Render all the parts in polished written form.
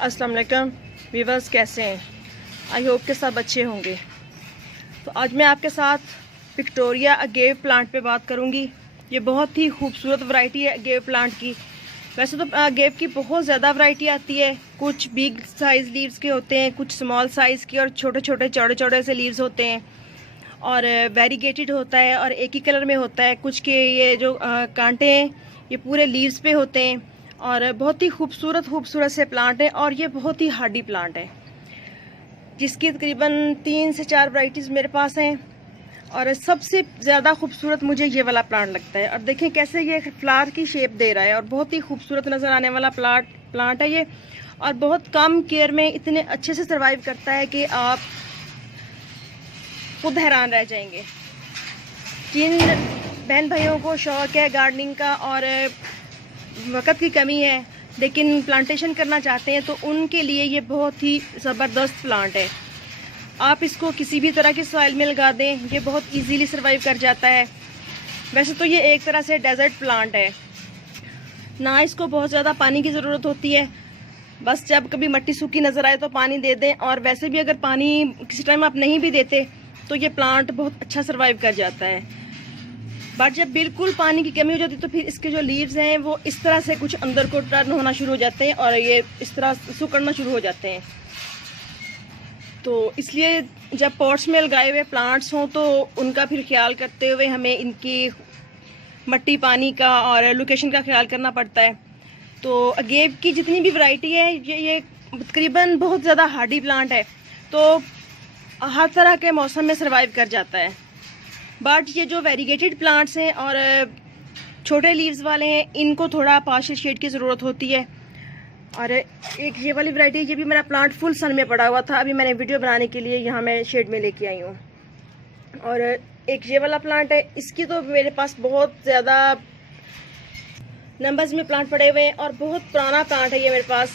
अस्सलाम वालेकुम व्यूअर्स, कैसे हैं? आई होप के सब अच्छे होंगे। तो आज मैं आपके साथ विक्टोरिया अगेव प्लांट पे बात करूंगी। ये बहुत ही खूबसूरत वैरायटी है अगेव प्लांट की। वैसे तो अगेव की बहुत ज़्यादा वैरायटी आती है, कुछ बिग साइज़ लीव्स के होते हैं, कुछ स्मॉल साइज़ के और छोटे छोटे चौड़े चौड़े से लीव्स होते हैं और वेरीगेटेड होता है और एक ही कलर में होता है। कुछ के ये जो कांटे हैं ये पूरे लीव्स पे होते हैं और बहुत ही खूबसूरत से प्लांट है और ये बहुत ही हार्डी प्लांट है जिसकी तकरीबन 3 से 4 वैरायटीज़ मेरे पास हैं। और सबसे ज़्यादा खूबसूरत मुझे ये वाला प्लांट लगता है। और देखें कैसे ये फ्लावर की शेप दे रहा है और बहुत ही खूबसूरत नज़र आने वाला प्लांट है ये। और बहुत कम केयर में इतने अच्छे से सर्वाइव करता है कि आप खुद हैरान रह जाएंगे। जिन बहन भाइयों को शौक़ है गार्डनिंग का और वक़्त की कमी है लेकिन प्लांटेशन करना चाहते हैं तो उनके लिए ये बहुत ही ज़बरदस्त प्लांट है। आप इसको किसी भी तरह की सॉइल में लगा दें, ये बहुत इजीली सर्वाइव कर जाता है। वैसे तो ये एक तरह से डेजर्ट प्लांट है, ना इसको बहुत ज़्यादा पानी की ज़रूरत होती है, बस जब कभी मिट्टी सूखी नज़र आए तो पानी दे दें। और वैसे भी अगर पानी किसी टाइम आप नहीं भी देते तो ये प्लांट बहुत अच्छा सर्वाइव कर जाता है। बट जब बिल्कुल पानी की कमी हो जाती है तो फिर इसके जो लीव्स हैं वो इस तरह से कुछ अंदर को टर्न होना शुरू हो जाते हैं और ये इस तरह सिकुड़ना शुरू हो जाते हैं। तो इसलिए जब पॉट्स में लगाए हुए प्लांट्स हों तो उनका फिर ख्याल करते हुए हमें इनकी मिट्टी पानी का और लोकेशन का ख्याल करना पड़ता है। तो अगेव की जितनी भी वैरायटी है ये तकरीबन बहुत ज़्यादा हार्डी प्लांट है, तो हर तरह के मौसम में सर्वाइव कर जाता है। बट ये जो वेरीगेटेड प्लांट्स हैं और छोटे लीव्स वाले हैं इनको थोड़ा पार्शियल शेड की ज़रूरत होती है। और एक ये वाली वैरायटी, ये भी मेरा प्लांट फुल सन में पड़ा हुआ था, अभी मैंने वीडियो बनाने के लिए यहाँ मैं शेड में लेके आई हूँ। और एक ये वाला प्लांट है, इसकी तो मेरे पास बहुत ज़्यादा नंबर्स में प्लांट पड़े हुए हैं और बहुत पुराना प्लांट है ये मेरे पास।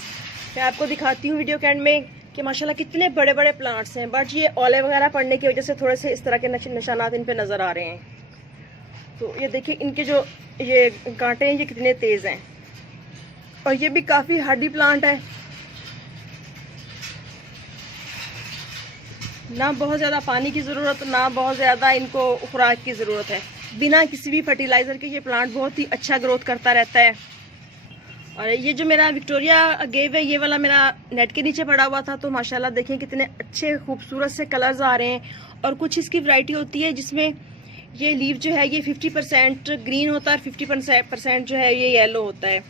मैं आपको दिखाती हूँ वीडियो के एंड में कि माशाल्लाह कितने बड़े बड़े प्लांट्स हैं। बट ये ओले वगैरह पड़ने की वजह से थोड़े से इस तरह के निशानात इन पे नज़र आ रहे हैं। तो ये देखिए इनके जो ये कांटे हैं ये कितने तेज़ हैं। और ये भी काफ़ी हार्डी प्लांट है, ना बहुत ज़्यादा पानी की ज़रूरत, ना बहुत ज़्यादा इनको खुराक की ज़रूरत है। बिना किसी भी फर्टिलाइज़र के ये प्लांट बहुत ही अच्छा ग्रोथ करता रहता है। और ये जो मेरा विक्टोरिया अगेव है ये वाला मेरा नेट के नीचे पड़ा हुआ था, तो माशाल्लाह देखें कितने अच्छे खूबसूरत से कलर्स आ रहे हैं। और कुछ इसकी वैरायटी होती है जिसमें ये लीव जो है ये 50% ग्रीन होता है और 50% जो है ये येलो होता है।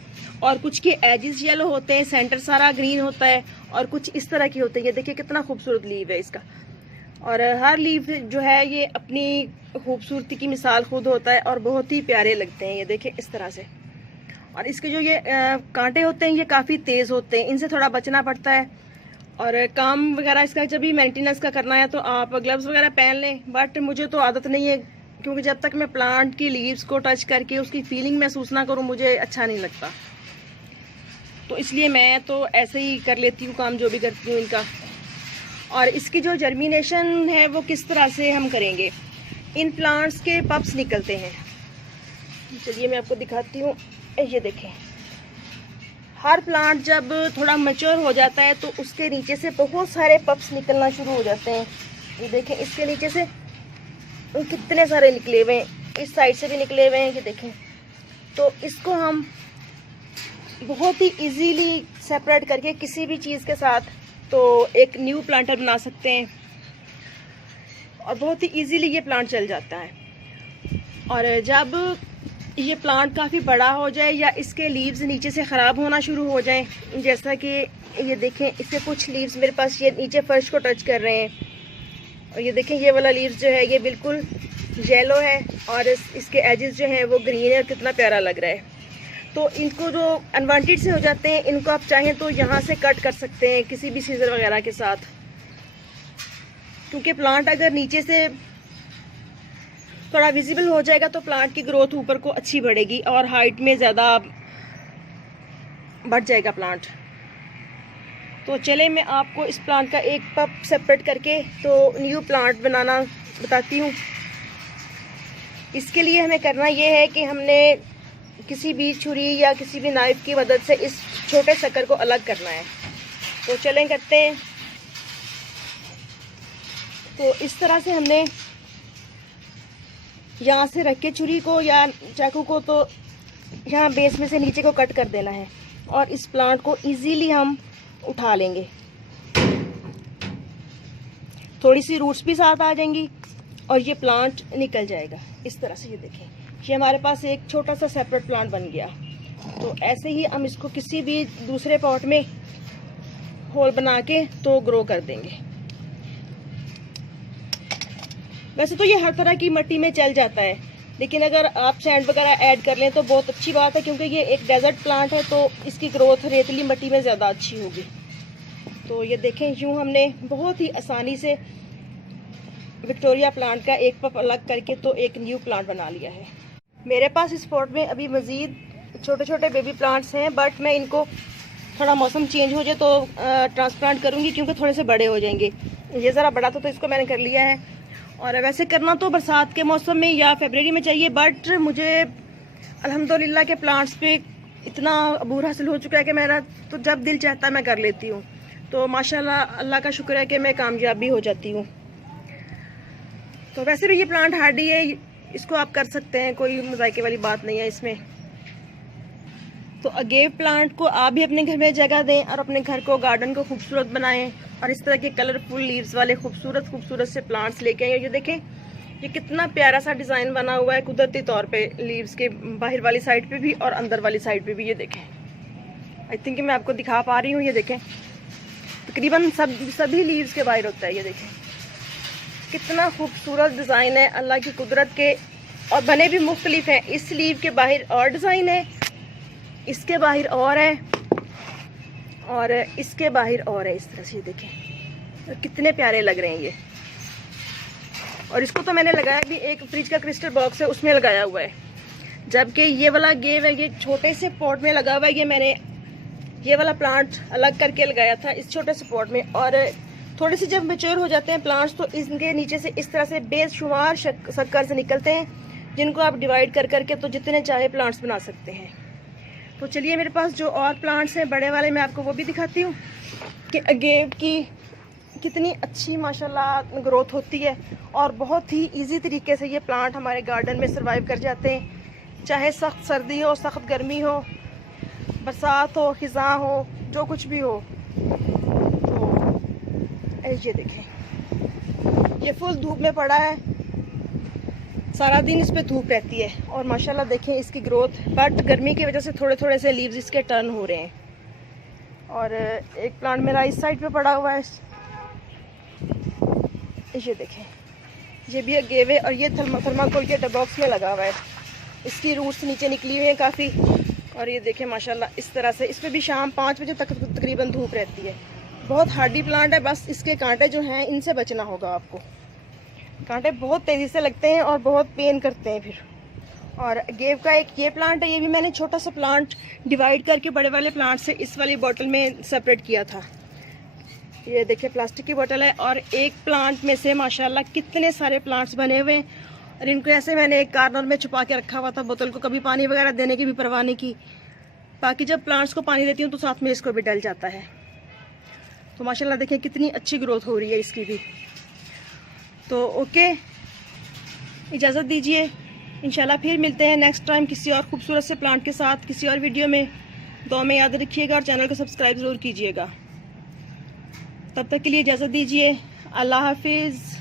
और कुछ के एजेस येलो होते हैं, सेंटर सारा ग्रीन होता है और कुछ इस तरह की होते हैं। ये देखिए कितना खूबसूरत लीव है इसका। और हर लीव जो है ये अपनी खूबसूरती की मिसाल खुद होता है और बहुत ही प्यारे लगते हैं। ये देखिए इस तरह से। और इसके जो ये कांटे होते हैं ये काफ़ी तेज़ होते हैं, इनसे थोड़ा बचना पड़ता है। और काम वगैरह इसका जब भी मेंटेनेंस का करना है तो आप ग्लव्स वगैरह पहन लें। बट मुझे तो आदत नहीं है, क्योंकि जब तक मैं प्लांट की लीव्स को टच करके उसकी फीलिंग महसूस ना करूँ मुझे अच्छा नहीं लगता। तो इसलिए मैं तो ऐसे ही कर लेती हूँ काम जो भी करती हूँ इनका। और इसकी जो जर्मिनेशन है वो किस तरह से हम करेंगे, इन प्लांट्स के पप्स निकलते हैं। चलिए मैं आपको दिखाती हूँ। ये देखें, हर प्लांट जब थोड़ा मैच्योर हो जाता है तो उसके नीचे से बहुत सारे पप्स निकलना शुरू हो जाते हैं। ये देखें इसके नीचे से कितने सारे निकले हुए हैं, इस साइड से भी निकले हुए हैं। ये देखें, तो इसको हम बहुत ही इजीली सेपरेट करके किसी भी चीज़ के साथ तो एक न्यू प्लांटर बना सकते हैं और बहुत ही इजीली ये प्लांट चल जाता है। और जब ये प्लांट काफ़ी बड़ा हो जाए या इसके लीव्स नीचे से ख़राब होना शुरू हो जाएं, जैसा कि ये देखें इसके कुछ लीव्स मेरे पास ये नीचे फर्श को टच कर रहे हैं। और ये देखें ये वाला लीव्स जो है ये बिल्कुल येलो है और इसके एजेस जो हैं वो ग्रीन है और कितना प्यारा लग रहा है। तो इनको जो अनवांटेड से हो जाते हैं इनको आप चाहें तो यहाँ से कट कर सकते हैं किसी भी सीजर वगैरह के साथ, क्योंकि प्लांट अगर नीचे से थोड़ा विजिबल हो जाएगा तो प्लांट की ग्रोथ ऊपर को अच्छी बढ़ेगी और हाइट में ज़्यादा बढ़ जाएगा प्लांट। तो चले मैं आपको इस प्लांट का एक पप सेपरेट करके तो न्यू प्लांट बनाना बताती हूँ। इसके लिए हमें करना ये है कि हमने किसी भी छुरी या किसी भी नाइफ की मदद से इस छोटे शक्कर को अलग करना है। तो चलें करते हैं। तो इस तरह से हमने यहाँ से रख के छुरी को या चाकू को तो यहाँ बेस में से नीचे को कट कर देना है और इस प्लांट को इजीली हम उठा लेंगे। थोड़ी सी रूट्स भी साथ आ जाएंगी और ये प्लांट निकल जाएगा इस तरह से। ये देखें, ये हमारे पास एक छोटा सा सेपरेट प्लांट बन गया। तो ऐसे ही हम इसको किसी भी दूसरे पॉट में होल बना के तो ग्रो कर देंगे। वैसे तो ये हर तरह की मिट्टी में चल जाता है, लेकिन अगर आप सैंड वगैरह ऐड कर लें तो बहुत अच्छी बात है, क्योंकि ये एक डेजर्ट प्लांट है तो इसकी ग्रोथ रेतीली मिट्टी में ज़्यादा अच्छी होगी। तो ये देखें, यूँ हमने बहुत ही आसानी से विक्टोरिया प्लांट का एक पप अलग करके तो एक न्यू प्लांट बना लिया है। मेरे पास इस पॉट में अभी मज़ीद छोटे छोटे बेबी प्लांट्स हैं, बट मैं इनको थोड़ा मौसम चेंज हो जाए तो ट्रांसप्लांट करूँगी, क्योंकि थोड़े से बड़े हो जाएंगे। ये ज़रा बड़ा था तो इसको मैंने कर लिया है। और वैसे करना तो बरसात के मौसम में या फरवरी में चाहिए, बट मुझे अल्हम्दुलिल्लाह के प्लांट्स पे इतना अबूर हासिल हो चुका है कि मेरा तो जब दिल चाहता है मैं कर लेती हूँ। तो माशाल्लाह अल्लाह का शुक्र है कि मैं कामयाब भी हो जाती हूँ। तो वैसे भी ये प्लांट हार्डी है, इसको आप कर सकते हैं, कोई मज़ाक़े वाली बात नहीं है इसमें। तो अगेव प्लांट को आप भी अपने घर में जगह दें और अपने घर को, गार्डन को खूबसूरत बनाएं और इस तरह के कलरफुल लीव्स वाले खूबसूरत से प्लांट्स लेके आए। ये देखें, ये कितना प्यारा सा डिज़ाइन बना हुआ है कुदरती तौर पे, लीव्स के बाहर वाली साइड पे भी और अंदर वाली साइड पे भी। ये देखें, आई थिंक मैं आपको दिखा पा रही हूँ। ये देखें, तकरीबन सभी लीव्स के बाहर होता है। ये देखें कितना खूबसूरत डिज़ाइन है अल्लाह की कुदरत के, और बने भी मुख्तलिफ हैं। इस लीव के बाहर और डिज़ाइन है, इसके बाहर और है, और इसके बाहर और है। इस तरह से देखें तो कितने प्यारे लग रहे हैं ये। और इसको तो मैंने लगाया भी एक फ्रिज का क्रिस्टल बॉक्स है उसमें लगाया हुआ है, जबकि ये वाला गेव है ये छोटे से पॉट में लगा हुआ है। ये मैंने ये वाला प्लांट अलग करके लगाया था इस छोटे से पॉट में। और थोड़े से जब मैच्योर हो जाते हैं प्लांट्स तो इनके नीचे से इस तरह से बेशुमार शक्कर से निकलते हैं, जिनको आप डिवाइड कर करके तो जितने चाहे प्लांट्स बना सकते हैं। तो चलिए, मेरे पास जो और प्लांट्स हैं बड़े वाले, मैं आपको वो भी दिखाती हूँ कि अगेव की कितनी अच्छी माशाल्लाह ग्रोथ होती है। और बहुत ही इजी तरीके से ये प्लांट हमारे गार्डन में सर्वाइव कर जाते हैं, चाहे सख्त सर्दी हो, सख्त गर्मी हो, बरसात हो, खिज़ां हो, जो कुछ भी हो। तो ये देखें, ये फुल धूप में पड़ा है, सारा दिन इस पे धूप रहती है और माशाल्लाह देखें इसकी ग्रोथ। बट गर्मी की वजह से थोड़े थोड़े से लीव्स इसके टर्न हो रहे हैं। और एक प्लांट मेरा इस साइड पे पड़ा हुआ है, ये देखें, ये भी अगेव है और ये थर्माकोल के बॉक्स में लगा हुआ है। इसकी रूट्स नीचे निकली हुई हैं काफ़ी। और ये देखें माशाल्लाह इस तरह से, इस पर भी शाम 5 बजे तक तकरीबन धूप रहती है। बहुत हार्डी प्लांट है, बस इसके कांटे जो हैं इनसे बचना होगा आपको। कांटे बहुत तेज़ी से लगते हैं और बहुत पेन करते हैं फिर। और गेव का एक ये प्लांट है, ये भी मैंने छोटा सा प्लांट डिवाइड करके बड़े वाले प्लांट से इस वाली बोतल में सेपरेट किया था। ये देखिए प्लास्टिक की बोतल है और एक प्लांट में से माशाल्लाह कितने सारे प्लांट्स बने हुए हैं। और इनको ऐसे मैंने एक कार्नर में छुपा के रखा हुआ था बोतल को, कभी पानी वगैरह देने की भी परवाह नहीं की। बाकी जब प्लांट्स को पानी देती हूँ तो साथ में इसको भी डल जाता है। तो माशाल्लाह देखिए कितनी अच्छी ग्रोथ हो रही है इसकी भी। तो ओके, इजाज़त दीजिए, इंशाल्लाह फिर मिलते हैं नेक्स्ट टाइम किसी और खूबसूरत से प्लांट के साथ किसी और वीडियो में। दुआ में याद रखिएगा और चैनल को सब्सक्राइब ज़रूर कीजिएगा। तब तक के लिए इजाज़त दीजिए, अल्लाह हाफिज़।